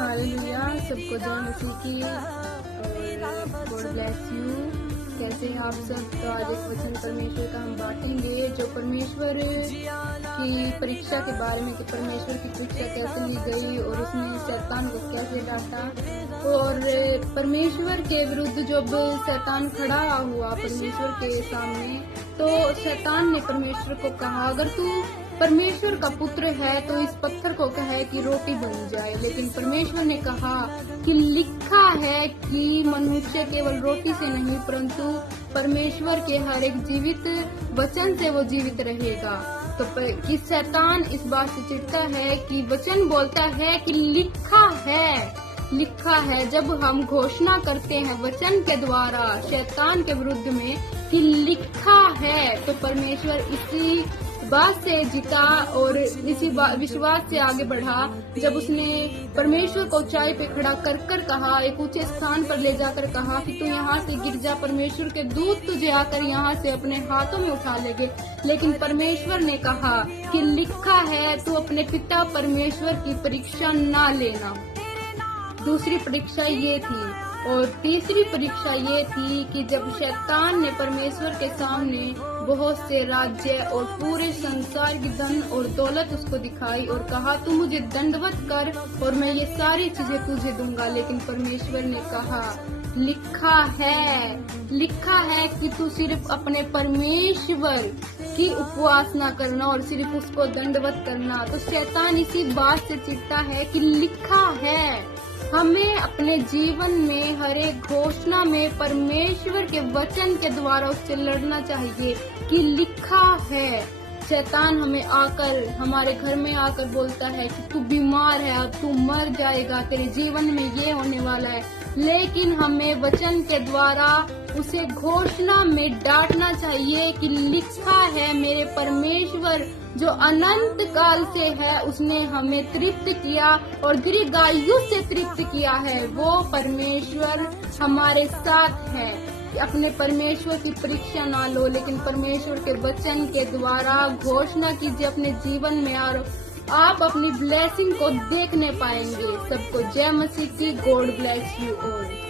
Hallelujah, सबको जय मसीह की और गॉड ब्लेस यू। कैसे हैं आप सब? तो आज एक वचन परमेश्वर का हम बांटेंगे जो परमेश्वर की परीक्षा के बारे में, कि परमेश्वर की परीक्षा कैसे ली गई और उसने शैतान को कैसे डांटा। और परमेश्वर के विरुद्ध जब शैतान खड़ा हुआ परमेश्वर के सामने, तो शैतान ने परमेश्वर को कहा, अगर तू परमेश्वर का पुत्र है तो इस पत्थर को कहे कि रोटी बन जाए। लेकिन परमेश्वर ने कहा कि लिखा है कि मनुष्य केवल रोटी से नहीं परंतु परमेश्वर के हर एक जीवित वचन से वो जीवित रहेगा। तो कि शैतान इस बात से चिढ़ता है कि वचन बोलता है कि लिखा है। जब हम घोषणा करते हैं वचन के द्वारा शैतान के विरुद्ध में कि लिखा है, तो परमेश्वर इसी बात से जीता और इसी विश्वास से आगे बढ़ा। जब उसने परमेश्वर को ऊंचाई पे खड़ा कर कहा, एक ऊंचे स्थान पर ले जाकर कहा कि तू यहाँ से गिर जा, परमेश्वर के दूत तुझे आकर यहाँ से अपने हाथों में उठा लेंगे। लेकिन परमेश्वर ने कहा कि लिखा है, तू अपने पिता परमेश्वर की परीक्षा ना लेना। दूसरी परीक्षा ये थी। और तीसरी परीक्षा ये थी कि जब शैतान ने परमेश्वर के सामने बहुत से राज्य और पूरे संसार की धन और दौलत उसको दिखाई और कहा, तू मुझे दंडवत कर और मैं ये सारी चीजें तुझे दूंगा। लेकिन परमेश्वर ने कहा, लिखा है कि तू सिर्फ अपने परमेश्वर की उपासना करना और सिर्फ उसको दंडवत करना। तो शैतान इसी बात से चिढ़ता है कि लिखा है। हमें अपने जीवन में हर एक घोषणा में परमेश्वर के वचन के द्वारा उससे लड़ना चाहिए कि लिखा है। शैतान हमारे घर में आकर बोलता है कि तू बीमार है, तू मर जाएगा, तेरे जीवन में ये होने वाला है। लेकिन हमें वचन के द्वारा उसे घोषणा में डांटना चाहिए कि लिखा है, मेरे परमेश्वर जो अनंत काल से है उसने हमें तृप्त किया और दीर्घायु से तृप्त किया है। वो परमेश्वर हमारे साथ है। अपने परमेश्वर की परीक्षा ना लो, लेकिन परमेश्वर के वचन के द्वारा घोषणा कीजिए अपने जीवन में और आप अपनी ब्लेसिंग को देखने पाएंगे। सबको जय मसीह की। God bless you all.